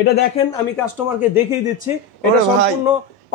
এটা দেখেন আমি কাস্টমারকে দেখিয়ে দিচ্ছি এটা সম্পূর্ণ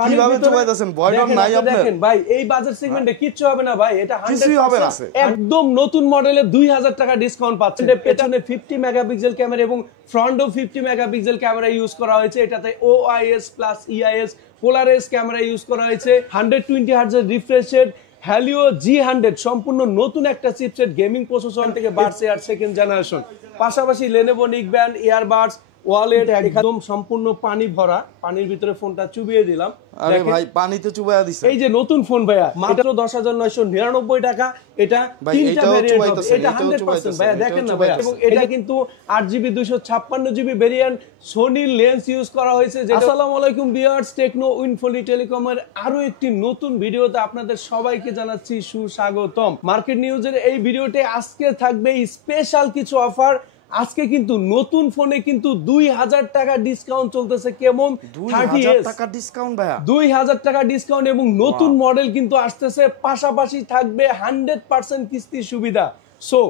কিভাবে চুবাইতেছেন বয়ডর নাই আপনার দেখেন ভাই এই বাজেট সেগমেন্টে কিচ্ছু হবে না ভাই এটা 100% একদম নতুন মডেলে 2000 টাকা ডিসকাউন্ট পাচ্ছেন পেছনে 50 মেগাপিক্সেল ক্যামেরা এবং ফ্রন্টও 50 মেগাপিক্সেল ক্যামেরা ইউজ করা হয়েছে এটাতে OIS plus EIS polarise camera use করা হয়েছে 120 হার্টজের রিফ্রেশ রেট Helio G100 সম্পূর্ণ নতুন একটা চিপসেট গেমিং প্রসেসর থেকে বাডস এয়ার সেকেন্ড জেনারেশন পাশাপাশি Lenovo Neckband ইয়ারবাডস ওয়ালেট একদম সম্পূর্ণ পানি ভরা পানির ভিতরে ফোনটা চুবিয়ে দিলাম আরে ভাই পানিতে চুবায়া দিছে এই যে নতুন ফোন ভাইয়া মাত্র 10999 টাকা এটা তিনটা ভেরিয়েন্ট এটা 100% ভাইয়া দেখেন না ভাইয়া এবং এটা কিন্তু 8GB 256GB variant Sony lens use করা হয়েছে যেটা আসসালামু আলাইকুম ভিউয়ার্স টেকনো উইনফোলি টেলিকমের আরো একটি নতুন ভিডিওতে আপনাদের সবাইকে জানাচ্ছি সুস্বাগতম মার্কেট নিউজের এই ভিডিওতে আজকে থাকবে স্পেশাল কিছু অফার আজকে কিন্তু নতুন ফোনে কিন্তু 2000 টাকা ডিসকাউন্ট চলতেছে কেমন 2000 টাকা ডিসকাউন্ট ভাইয়া 2000 টাকা ডিসকাউন্ট এবং নতুন মডেল কিন্তু আসতেছে পাশাপাশি থাকবে 100% কিস্তি সুবিধা সো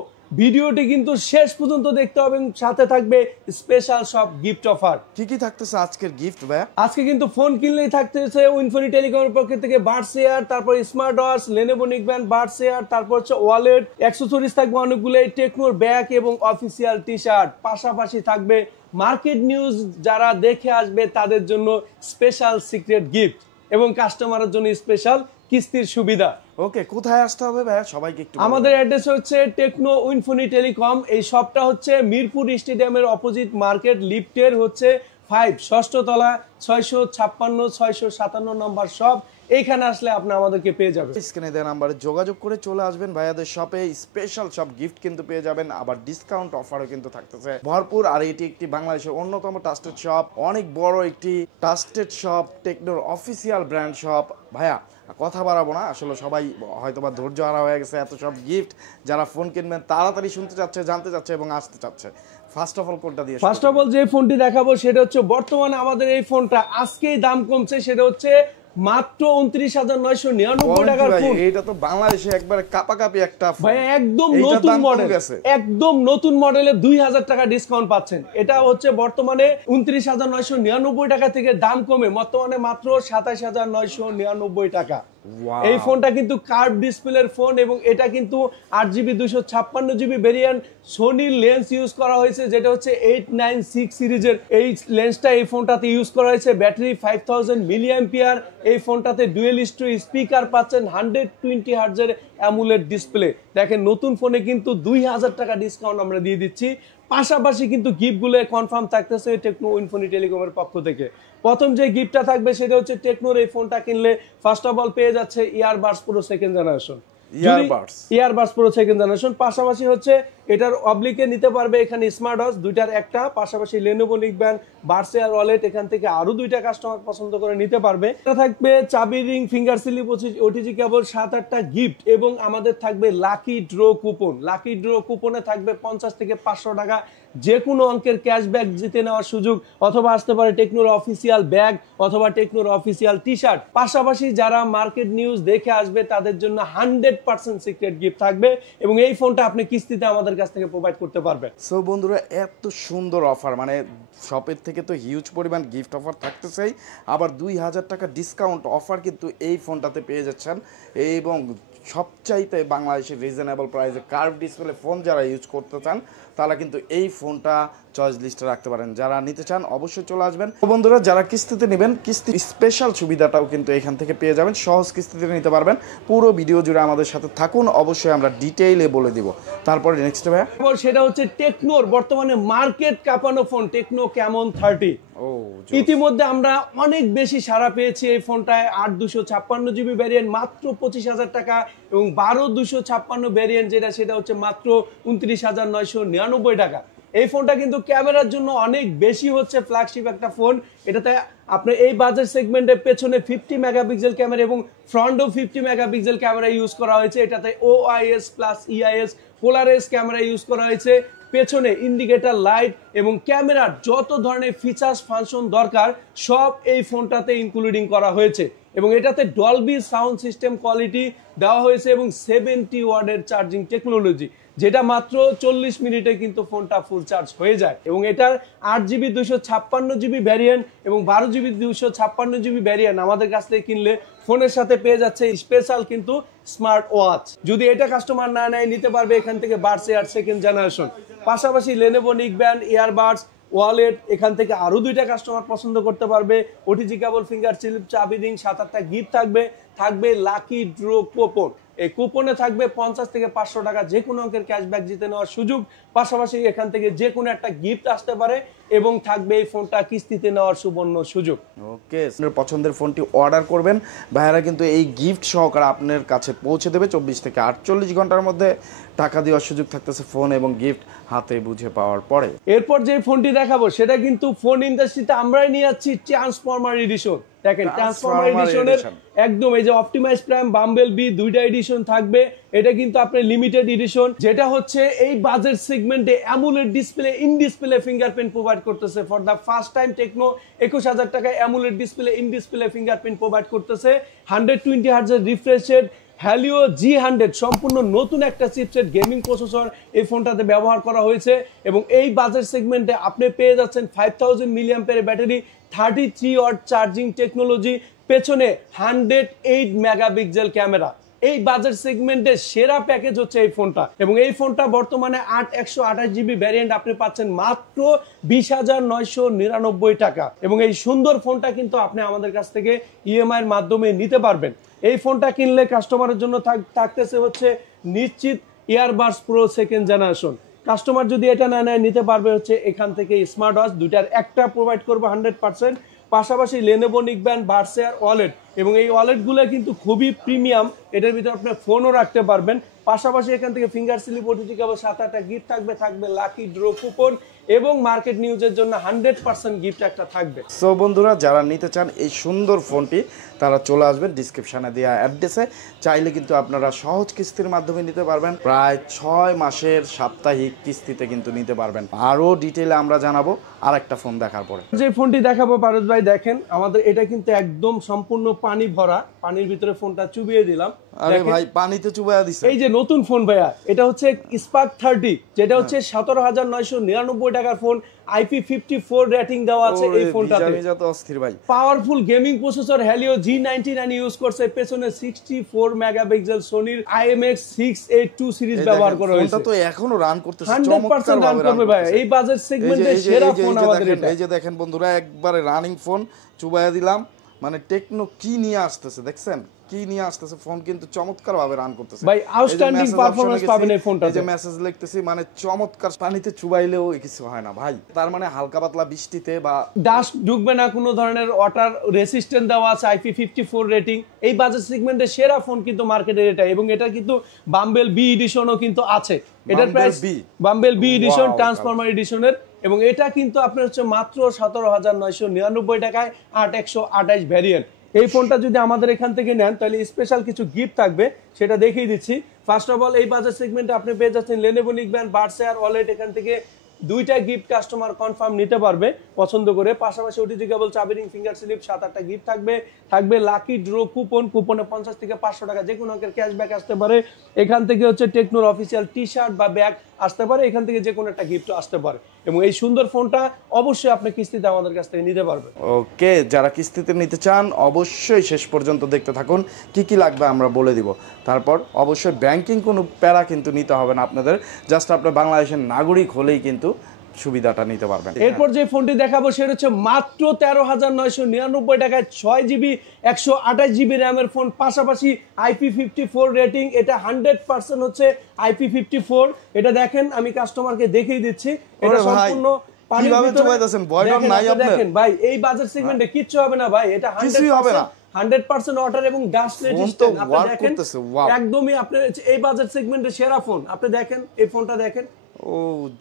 ভিডিওটি কিন্তু শেষ পর্যন্ত দেখতে হবে এবং সাথে থাকবে স্পেশাল সব গিফট অফার কি কি থাকতেছে আজকের গিফট ভাইয়া আজকে কিন্তু ফোন কিনলেই থাকতেছে উইনফোনি টেলিকমের পক্ষ থেকে বাডস এয়ার তারপর smart watch Lenovo Neckband Buds air তারপর হচ্ছে ওয়ালেট অ্যাকসেসরিজ থাকবে অনেকগুলো টেকনোর ব্যাগ এবং অফিসিয়াল টি-শার্ট পাশাপাশি থাকবে মার্কেট নিউজ যারা দেখে আসবে তাদের জন্য স্পেশাল সিক্রেট গিফট এবং কাস্টমারের জন্য স্পেশাল কিস্তির সুবিধা ওকে কোথায় আসতে হবে ভাইয়া সবাইকে একটু আমাদের অ্যাড্রেস হচ্ছে টেকনো উইনফোনি টেলিকম এই শপটা হচ্ছে মিরপুর স্টেডিয়ামের অপোজিট মার্কেট লিফটের হচ্ছে 5 ষষ্ঠ তলা 656 657 নম্বর শপ এইখানে আসলে আপনি আমাদেরকে পেয়ে যাবেন স্ক্রিনে দেওয়া নম্বরে যোগাযোগ করে চলে আসবেন ভাইয়াদের শপে স্পেশাল সব গিফট কিন্তু পেয়ে যাবেন আবার ডিসকাউন্ট অফারও কিন্তু থাকতেছে ভরপুর আর এটি একটি বাংলাদেশের অন্যতম ট্রাস্টেড শপ অনেক বড় একটি ট্রাস্টেড শপ টেকনোর অফিসিয়াল ব্র্যান্ড শপ ভাইয়া কথা বাড়াবো না আসলে সবাই হয়তোবা ধৈর্য হারা হয়ে গেছে এত সব গিফট যারা ফোন কিনবেন তাড়াতাড়ি শুনতে চাচ্ছে জানতে চাচ্ছে এবং আসতে চাচ্ছে ফার্স্ট অফ অল কোনটা দিয়ে ফার্স্ট অফ অল যে ফোনটি দেখাবো সেটা হচ্ছে বর্তমানে আমাদের এই ফোনটা আজকেই দাম কমছে সেটা হচ্ছে মাত্র 29999 টাকার ফোন এটা তো বাংলাদেশে একবারে কাপাকাপি একটা ফোন ভাই একদম নতুন মডেল একদম নতুন মডেলে 2000 টাকা ডিসকাউন্ট পাচ্ছেন এটা হচ্ছে বর্তমানে 29999 টাকা থেকে দাম কমে বর্তমানে মাত্র 27999 টাকা এই ফোনটা কিন্তু কার্ভ ডিসপ্লের ফোন এবং এটা কিন্তু 8GB 256GB variant Sony lens use করা হয়েছে যেটা হচ্ছে 896 সিরিজের এই লেন্সটা এই ফোনটাতে ইউজ করা হয়েছে ব্যাটারি 5000 মিলিঅ্যাম্পিয়ার এই ফোনটাতে ডুয়েল স্পিকার পাচ্ছেন 120 হার্টজের অ্যামোলেড ডিসপ্লে দেখেন নতুন ফোনে কিন্তু 2000 টাকা ডিসকাউন্ট আমরা দিয়ে দিচ্ছি পাশাপাশি কিন্তু গিফটগুলো কনফার্ম থাকতেছে টেকনো উইনফোনি টেলিকমের পক্ষ থেকে প্রথম যে গিফটটা থাকবে সেটা হচ্ছে টেকনোর এই ফোনটা কিনলে ফার্স্ট অফ অল পেয়ে যাচ্ছে earbuds pro second generation earbuds pro second generation পাশাপাশি হচ্ছে এটার অবলিকে নিতে পারবে এখানে স্মার্ট ওয়াচ দুইটার একটা পাশাপাশি Lenovo Neckband Buds air wallet এখান থেকে আরো দুইটা কাস্টমার পছন্দ করে নিতে পারবে এটা থাকবে চাবি রিং ফিঙ্গার স্লিপ OTG কেবল 7-8টা গিফট এবং আমাদের থাকবে লাকি ড্র কুপনে থাকবে 50 থেকে 500 টাকা যে কোনো অঙ্কের ক্যাশব্যাক জিতে নেওয়ার সুযোগ অথবা আসতে পারে টেকনোর অফিসিয়াল ব্যাগ অথবা টেকনোর অফিসিয়াল টি-শার্ট পাশাপাশি যারা মার্কেট নিউজ দেখে আসবে তাদের জন্য 100% সিক্রেট গিফট থাকবে এবং এই ফোনটা আপনি কিস্তিতে আমাদের কাছ থেকে প্রোভাইড করতে পারবে সো বন্ধুরা এত সুন্দর অফার মানে শপের থেকে তো হিউজ পরিমাণ গিফট অফার থাকতেছেই আবার 2000 টাকা ডিসকাউন্ট অফার কিন্তু এই ফোনটাতে পেয়ে যাচ্ছেন এবং সবচাইতে বাংলাদেশের রিজনেবল প্রাইসে কার্ভ ডিসপ্লে ফোন যারা ইউজ করতে চান তারা কিন্তু এই ফোনটা চয়েস লিস্টে রাখতে পারেন যারা নিতে চান অবশ্যই চলে আসবেন বন্ধুরা যারা কিস্তিতে নেবেন কিস্তি স্পেশাল সুবিধাটাও কিন্তু এখান থেকে পেয়ে যাবেন সহজ কিস্তিতে নিতে পারবেন পুরো ভিডিও জুড়ে আমাদের সাথে থাকুন অবশ্যই আমরা ডিটেইলে বলে দিব তারপরে নেক্সট ভাই সেটা হচ্ছে টেকনোর বর্তমানে মার্কেট কাঁপানো ফোন টেকনো ক্যামন 30 ইতিমধ্যে আমরা অনেক বেশি সাড়া পেয়েছি এই ফোনটায় 8256GB ভ্যারিয়েন্ট মাত্র 25000 টাকা এবং 12256 ভ্যারিয়েন্ট যেটা সেটা হচ্ছে মাত্র 29999 টাকা এই ফোনটা কিন্তু ক্যামেরার জন্য অনেক বেশি হচ্ছে ফ্ল্যাগশিপ একটা ফোন এটাতে আপনার এই বাজেট সেগমেন্টের পেছনে 50 মেগাপিক্সেল ক্যামেরা এবং ফ্রন্টও 50 মেগাপিক্সেল ক্যামেরা ইউজ করা হয়েছে এটাতে OIS plus EIS polarise camera use করা হয়েছে পেছনে ইন্ডিকেটর লাইট এবং ক্যামেরার যত ধরনের ফিচার্স ফাংশন দরকার সব এই ফোনটাতে ইনক্লুডিং করা হয়েছে এবং এটাতে ডলবি সাউন্ড সিস্টেম কোয়ালিটি দেওয়া হয়েছে এবং 70 ওয়াটের চার্জিং টেকনোলজি যেটা মাত্র 40 মিনিটে কিন্তু ফোনটা ফুল চার্জ হয়ে যায়। এবং এটার 8GB 256GB ভ্যারিয়েন্ট এবং 12GB 256GB ভ্যারিয়েন্ট আমাদের কাছ থেকে কিনলে ফোনের সাথে পেয়ে যাচ্ছে স্পেশাল কিন্তু স্মার্ট ওয়াচ। যদি এটা কাস্টমার না নেয়, নিতে পারবে এখান থেকে বাডস এয়ার 2nd জেনারেশন। পাশাপাশি লেনোভো নিকব্যান্ড, ইয়ারবাডস, ওয়ালেট, এখান থেকে আরো 2টা কাস্টমার পছন্দ করতে পারবে। ওটিজি কেবল, ফিঙ্গার চিপ, চাবি রিং, 7-8টা গিফট থাকবে লাকি ড্র কুপন। এই কুপনে থাকবে 50 থেকে 500 টাকা যে কোনো অঙ্কের ক্যাশব্যাক জিতে নেওয়ার সুযোগ। পাশাপাশি এখান থেকে যে কোনো একটা গিফট আসতে পারে এবং থাকবে এই ফোনটা কিস্তিতে নেওয়ার সুবর্ণ সুযোগ। ওকে, আপনার পছন্দের ফোনটি অর্ডার করবেন, ভাইয়ারা কিন্তু এই গিফট সহকারে আপনার কাছে পৌঁছে দেবে। 24 থেকে 48 ঘন্টার মধ্যে টাকা দেওয়ার সুযোগ থাকতেছে ফোন এবং গিফট হাতে বুঝে পাওয়ার পরে। এরপর যে ফোনটি দেখাবো সেটা কিন্তু ফোন ইন্ডাস্ট্রিতে আমরাই নিয়ে যাচ্ছি ট্রান্সফরমার এডিশন। দেখেন ট্রান্সফরমার এডিশনের একদম এই যে অপটিমাইজ প্রাইম, বাম্বেল বি, 2টা এডিশন থাকবে। এটা কিন্তু আপনার লিমিটেড এডিশন, যেটা হচ্ছে এই বাজেট সেগমেন্টে AMOLED display, in display fingerprint provide করতেছে। For the first time Tecno 21,000 টাকায় AMOLED display, in display fingerprint provide করতেছে। 120 হার্টজের রিফ্রেশ রেট, হ্যালিও G100 সম্পূর্ণ নতুন একটা চিপসেট গেমিং প্রসেসর এই ফোনটাতে ব্যবহার করা হয়েছে। এবং এই বাজেট সেগমেন্টে আপনি পেয়ে যাচ্ছেন 5000 মিলিঅ্যাম্পিয়ারের ব্যাটারি, 33 ওয়াট চার্জিং টেকনোলজি, পেছনে 108 মেগাপিক্সেল ক্যামেরা। এই বাজেট সেগমেন্টের সেরা প্যাকেজ হচ্ছে এই ফোনটা। এবং এই ফোনটা বর্তমানে 128GB ভ্যারিয়েন্ট আপনি পাচ্ছেন মাত্র 20,999 টাকা। এবং এই সুন্দর ফোনটা কিন্তু আপনি আমাদের কাছ থেকে ইএমআই এর মাধ্যমে নিতে পারবেন। এই ফোনটা কিনলে কাস্টমারের জন্য থাকতেছে হচ্ছে নিশ্চিত earbuds pro 2nd generation. Customer যদি এটা না নেয়, নিতে পারবে হচ্ছে এখান থেকে স্মার্ট ওয়াচ, 2টার একটা প্রোভাইড করবো 100%। পাশাপাশি Lenovo neckband, Buds air, wallet. এবং এই ওয়ালেটগুলো কিন্তু খুবই প্রিমিয়াম, এটার ভিতরে আপনি ফোনও রাখতে পারবেন। পাশাপাশি এখান থেকে ফিঙ্গার স্লিপ, ওটিজি কেবল, 7-8টা গিফট থাকবে লাকি ড্র কুপন এবং মার্কেট নিউজের জন্য 100% গিফট একটা থাকবে। সো বন্ধুরা, যারা নিতে চান এই সুন্দর ফোনটি তারা চলে আসবেন ডিসক্রিপশনে দেওয়া অ্যাড্রেসে। চাইলে কিন্তু আপনারা সহজ কিস্তির মাধ্যমে নিতে পারবেন, প্রায় 6 মাসের সাপ্তাহিক কিস্তিতে কিন্তু নিতে পারবেন। আরও ডিটেইলে আমরা জানাবো আর একটা ফোন দেখার পরে। যে ফোনটি দেখাবো পারস ভাই, দেখেন আমাদের এটা কিন্তু একদম সম্পূর্ণ পানি ভরা, পানির ভিতরে ফোনটা চুবিয়ে দিলাম। আরে ভাই, পানিতে চুবাইয়া দিছে। এই যে নতুন ফোন ভাইয়া, এটা হচ্ছে স্পার্ক 30, যেটা হচ্ছে 17,999 টাকার ফোন। IP54 রেটিং দেওয়া আছে এই ফোনটাতে। অস্থির ভাই, powerful gaming processor Helio G99 use করছে, পেছনে 64 মেগাপিক্সেল সোনির IMX682 সিরিজ ব্যবহার করা হয়েছে। ফোনটা তো এখনো রান করতেছে, 100% রান করবে ভাই। এই বাজেট সেগমেন্টের সেরা ফোন আমাদের এটা। এই যে দেখেন বন্ধুরা, একবারে রানিং ফোন চুবাইয়া দিলাম। মানে টেকনো কি নিয়ে আসতেছে দেখছেন, কি নিয়ে আসতেছে। ফোন কিন্তু চমৎকার ভাবে রান করতেছে ভাই, আউটস্ট্যান্ডিং পারফরম্যান্স পাবেন এই ফোনটাতে। এই যে মেসেজ লিখতেছি, মানে চমৎকার। পানিতে চুবাইলেও কিছু হয় না ভাই। তার মানে হালকা পাতলা বৃষ্টিতে বা ডাস্ট ঢুকবে না, কোনো ধরনের ওয়াটার রেসিস্ট্যান্ট দেওয়া আছে, IP54 রেটিং। এই বাজেট সেগমেন্টের সেরা ফোন কিন্তু মার্কেটের এটা। এবং এটা কিন্তু বাম্বেল বি এডিশনও কিন্তু আছে। এটার price Bumblebee edition, transformer এডিশনের। এবং এটা কিন্তু আপনার হচ্ছে মাত্র 17,999 টাকায় 8128 ভ্যারিয়েন্ট। এই ফোনটা যদি আমাদের এখান থেকে নেন তাহলে স্পেশাল কিছু গিফট থাকবে, সেটা দেখিয়ে দিচ্ছি। ফার্স্ট অফ অল, এই বাজেট সেগমেন্টে আপনি পেয়ে যাচ্ছেন Lenovo neckband, Buds air, wallet. এখান থেকে 2টা গিফট কাস্টমার কনফার্ম নিতে পারবে পছন্দ করে। পাশাপাশি ওটিজি কেবল, চাবি রিং, ফিঙ্গার স্লিপ, 7-8টা গিফট থাকবে লাকি ড্র কুপন। কুপনে 50 থেকে 500 টাকা যে কোনো অঙ্কের ক্যাশব্যাক আসতে পারে। এখান থেকে হচ্ছে টেকনোর অফিসিয়াল টি-শার্ট বা ব্যাগ আসতে পারে। এখান থেকে যে কোনো একটা গিফট আসতে পারে। এবং এই সুন্দর ফোনটা অবশ্যই আপনি কিস্তিতে আমাদের কাছ থেকে নিতে পারবেন। ওকে, যারা কিস্তিতে নিতে চান অবশ্যই শেষ পর্যন্ত দেখতে থাকুন, কি কি লাগবে আমরা বলে দিব। তারপর অবশ্যই ব্যাংকিং কোনো প্যারা কিন্তু নিতে হবে না আপনাদের, জাস্ট আপনার বাংলাদেশের নাগরিক হলেই কিন্তু সুবিধাটা নিতে পারবেন। এরপর যে ফোনটি দেখাবো সেটা হচ্ছে মাত্র 13,999 টাকায় 6GB 128GB র্যামের ফোন, পাশাপাশি IP54 রেটিং। এটা 100% হচ্ছে IP54। এটা দেখেন, আমি কাস্টমারকে দেখিয়ে দিচ্ছি। এটা সম্পূর্ণ পানির ভিতরে দেখেন ভাই। এই বাজেট সেগমেন্টে কিচ্ছু হবে না ভাই, এটা 100% ওয়াটার এবং ডাস্ট রেজিস্ট্যান্ট। আপনি দেখেন একদমই আপনি এই বাজেট সেগমেন্টের সেরা ফোন। আপনি দেখেন এই ফোনটা দেখেন, ও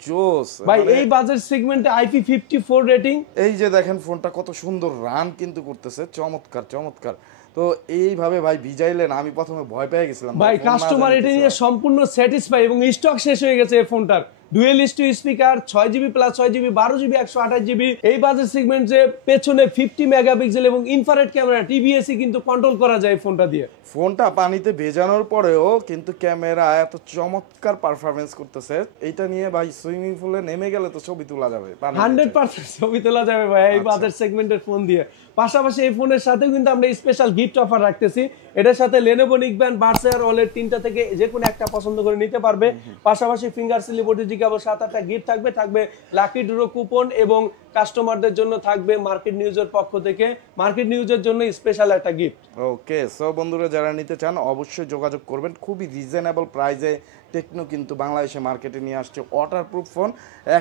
জোস ভাই। এই বাজেট সেগমেন্টে IP54 রেটিং। এই যে দেখেন ফোনটা কত সুন্দর রান কিন্তু করতেছে, চমৎকার চমৎকার। তো এইভাবে ভাই ভিজাইলেন, আমি প্রথমে ভয় পেয়ে গেছিলাম ভাই। কাস্টমার এটা নিয়ে সম্পূর্ণ স্যাটিসফাই এবং স্টক শেষ হয়ে গেছে এই ফোনটার। Dual stereo speaker, 6GB plus 6GB 12GB 128GB। এই বাজেট সেগমেন্টে পেছনে 50 মেগাপিক্সেল এবং ইনফ্রারেড ক্যামেরা টিবিএসি কিন্তু কন্ট্রোল করা যায় ফোনটা দিয়ে। ফোনটা পানিতে ভেজানোর পরেও কিন্তু ক্যামেরা এত চমৎকার পারফরমেন্স করতেছে, এইটা নিয়ে ভাই সুইমিং পুলে নেমে গেলে তো ছবি তোলা যাবে, 100% ছবি তোলা যাবে ভাই এই বাজেট সেগমেন্টের ফোন দিয়ে। পাশাপাশি এই ফোনের সাথে কিন্তু আমরা স্পেশাল গিফট অফার রাখতেছি। এটার সাথে Lenovo neckband, Buds air wallet তিনটা থেকে যে কোনো একটা পছন্দ করে নিতে পারবে। পাশাপাশি ফিঙ্গার স্লিপ ওটিজি কেবল 7-8টা গিফট থাকবে লাকি ড্র কুপন এবং কাস্টমারদের জন্য থাকবে মার্কেট নিউজের পক্ষ থেকে মার্কেট নিউজের জন্য স্পেশাল একটা গিফট। ওকে, সো বন্ধুরা যারা নিতে চান অবশ্যই যোগাযোগ করবেন। খুবই রিজনেবল প্রাইসে টেকনো কিন্তু বাংলাদেশে মার্কেটে নিয়ে আসছে ওয়াটারপ্রুফ ফোন,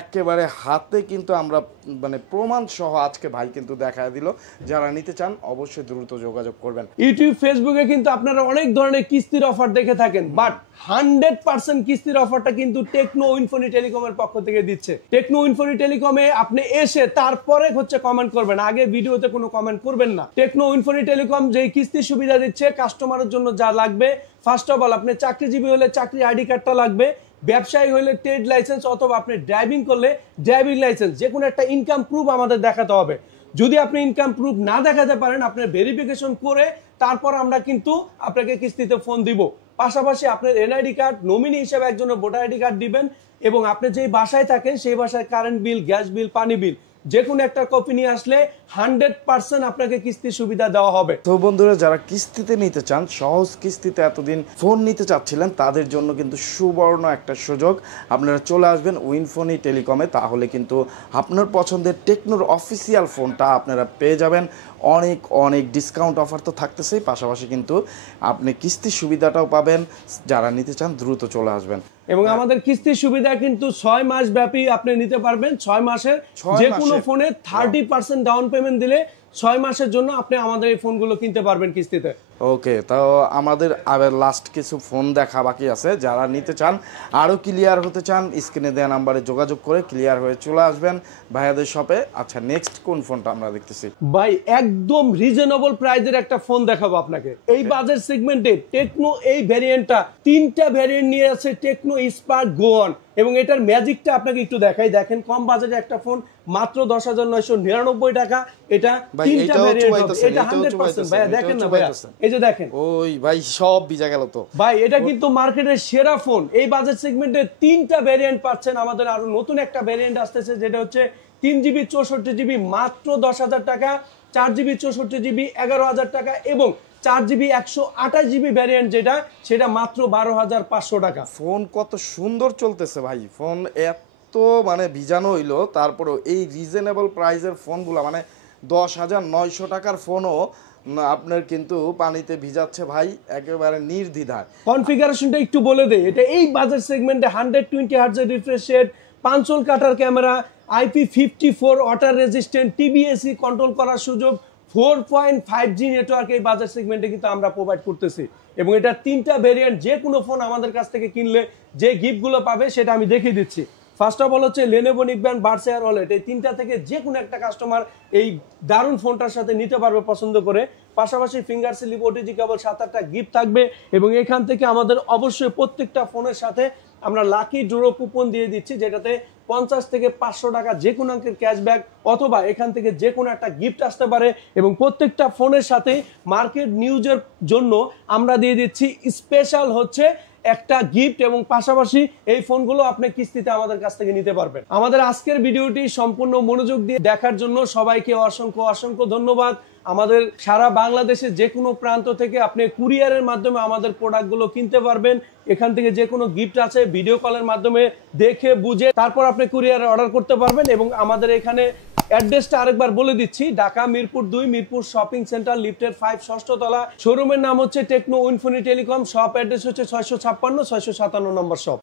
একেবারে হাতে কিন্তু আমরা মানে প্রমাণ সহ আজকে ভাই কিন্তু দেখায় দিল। যারা নিতে চান অবশ্যই দ্রুত যোগাযোগ করবেন। ইউটিউব, ফেসবুকে কিন্তু আপনারা অনেক ধরনের কিস্তির অফার দেখে থাকেন, বাট 100% কিস্তির অফারটা কিন্তু টেকনো উইনফোনি টেলিকমের পক্ষ থেকে দিচ্ছে। টেকনো উইনফোনি টেলিকমে আপনি এসে তারপরে হচ্ছে কমেন্ট করবেন, আগে ভিডিওতে কোনো কমেন্ট করবেন না। টেকনো উইনফোনি টেলিকম যেই কিস্তির সুবিধা দিচ্ছে কাস্টমারের জন্য যা লাগবে, ফার্স্ট অফ অল আপনি চাকরিজীবী হলে চাকরি আইডি কার্ডটা লাগবে, ব্যবসায়ী হলে ট্রেড লাইসেন্স অথবা আপনি ড্রাইভিং করলে ড্রাইভিং লাইসেন্স, যে কোনো একটা ইনকাম প্রুফ আমাদের দেখাতে হবে। যদি আপনি ইনকাম প্রুফ না দেখাতে পারেন, আপনার ভেরিফিকেশন করে তারপর আমরা কিন্তু আপনাকে কিস্তিতে ফোন দিব। পাশাপাশি আপনার এনআইডি কার্ড, নমিনি হিসেবে একজনের ভোটার আইডি কার্ড দিবেন এবং আপনি যেই বাসায় থাকেন সেই বাসায় কারেন্ট বিল, গ্যাস বিল, পানি বিল যে কোনো একটা কপি নিয়ে আসলে 100% আপনাকে কিস্তির সুবিধা দেওয়া হবে। তো বন্ধুরা যারা কিস্তিতে নিতে চান, সহজ কিস্তিতে এতদিন ফোন নিতে চাচ্ছিলেন, তাদের জন্য কিন্তু সুবর্ণ একটা সুযোগ। আপনারা চলে আসবেন উইনফোনি টেলিকমে, তাহলে কিন্তু আপনার পছন্দের টেকনোর অফিসিয়াল ফোনটা আপনারা পেয়ে যাবেন। অনেক অনেক ডিসকাউন্ট অফার তো থাকতেছেই, পাশাপাশি কিন্তু আপনি কিস্তির সুবিধাটাও পাবেন। যারা নিতে চান দ্রুত চলে আসবেন। এবং আমাদের কিস্তির সুবিধা কিন্তু 6 মাস ব্যাপী আপনি নিতে পারবেন। 6 মাসের যে কোনো ফোনে 30% ডাউন পেমেন্ট দিলে 6 মাসের জন্য আপনি আমাদের এই ফোনগুলো কিনতে পারবেন কিস্তিতে। ওকে, তো আমাদের আবার লাস্ট কিছু ফোন দেখা বাকি আছে। যারা নিতে চান, আরও ক্লিয়ার হতে চান, স্ক্রিনে দেওয়া নাম্বারে যোগাযোগ করে ক্লিয়ার হয়ে চলে আসবেন ভাইয়াদের শপে। আচ্ছা, নেক্সট কোন ফোনটা আমরা দেখতেছি? ভাই একদম রিজনেবল প্রাইসের একটা ফোন দেখাবো আপনাকে। এই বাজেট সেগমেন্টে টেকনো এই ভ্যারিয়েন্টটা 3টা ভ্যারিয়েন্ট নিয়ে আছে, টেকনো স্পার্ক গো অন, এবং এটার ম্যাজিকটা আপনাকে একটু দেখাই। দেখেন, কম বাজেটে একটা ফোন মাত্র 10,999 টাকা। এটা 3টা ভ্যারিয়েন্ট হবে, এটা 100% ভাইয়া দেখেন না ভাইয়া, এই যে দেখেন। ওই ভাই সব ভিজা গেল তো ভাই, এটা কিন্তু মার্কেটের সেরা ফোন। এই বাজেট সেগমেন্টে 3টা ভ্যারিয়েন্ট পাচ্ছেন। আমাদের আরো নতুন একটা ভ্যারিয়েন্ট আসতেছে, যেটা হচ্ছে 3GB 64GB মাত্র 10,000 টাকা, 4GB 64GB 11,000 টাকা এবং 4GB 128GB ভ্যারিয়েন্ট যেটা, সেটা মাত্র 12,500 টাকা। ফোন কত সুন্দর চলতেছে ভাই, ফোন এত মানে ভিজানো হইলো, তারপরেও এই রিজনেবল প্রাইসের ফোনগুলো মানে 10,900 টাকার ফোনও আপনার কিন্তু পানিতে ভিজাচ্ছে ভাই একেবারে নির্দ্বিধায়। কনফিগারেশনটা একটু বলে দেই। এটা এই বাজেট সেগমেন্টে 120 হার্টজের রিফ্রেশ রেট, 5 কাটার camera, IP54 water resistant, টিবিএসি control করার সুযোগ, 4.5G নেটওয়ার্ক এই বাজেট সেগমেন্টে কিন্তু আমরা প্রোভাইড করতেছি। এবং এটা 3টা ভেরিয়েন্ট, যে কোনো ফোন আমাদের কাছ থেকে কিনলে যে গিফটগুলো পাবে সেটা আমি দেখিয়ে দিচ্ছি। ফার্স্ট অফ অল হচ্ছে Lenovo neckband, Buds air wallet, এই 3টা থেকে যে কোনো একটা কাস্টমার এই দারুণ ফোনটার সাথে নিতে পারবে পছন্দ করে। পাশাপাশি ফিঙ্গার স্লিপ ওটিজি কেবল 7-8টা গিফট থাকবে এবং এখান থেকে আমাদের অবশ্যই প্রত্যেকটা ফোনের সাথে আমরা লাকি ড্র কুপন দিয়ে দিচ্ছি, যেটাতে 50 থেকে 500 টাকা যে কোনো অঙ্কের ক্যাশব্যাক অথবা এখান থেকে যে কোনো একটা গিফট আসতে পারে। এবং প্রত্যেকটা ফোনের সাথে মার্কেট নিউজের জন্য আমরা দিয়ে দিচ্ছি স্পেশাল হচ্ছে একটা গিফট, এবং পাশাপাশি এই ফোনগুলো আপনি কিস্তিতে আমাদের কাছ থেকে নিতে পারবেন। আমাদের আজকের ভিডিওটি সম্পূর্ণ মনোযোগ দিয়ে দেখার জন্য সবাইকে অসংখ্য অসংখ্য ধন্যবাদ। আমাদের সারা বাংলাদেশে যে কোনো প্রান্ত থেকে আপনি কুরিয়ারের মাধ্যমে আমাদের প্রোডাক্টগুলো কিনতে পারবেন। এখান থেকে যে কোনো গিফট আছে ভিডিও কলের মাধ্যমে দেখে বুঝে তারপর আপনি কুরিয়ারে অর্ডার করতে পারবেন। এবং আমাদের এখানে অ্যাড্রেসটা আরেকবার বলে দিচ্ছি, ঢাকা মিরপুর 2, মিরপুর শপিং সেন্টার, লিফটের 5, 6ষ্ঠ তলা। শোরুমের নাম হচ্ছে টেকনো উইনফোনি টেলিকম, শপ অ্যাড্রেস হচ্ছে 656, 657 নম্বর শপ।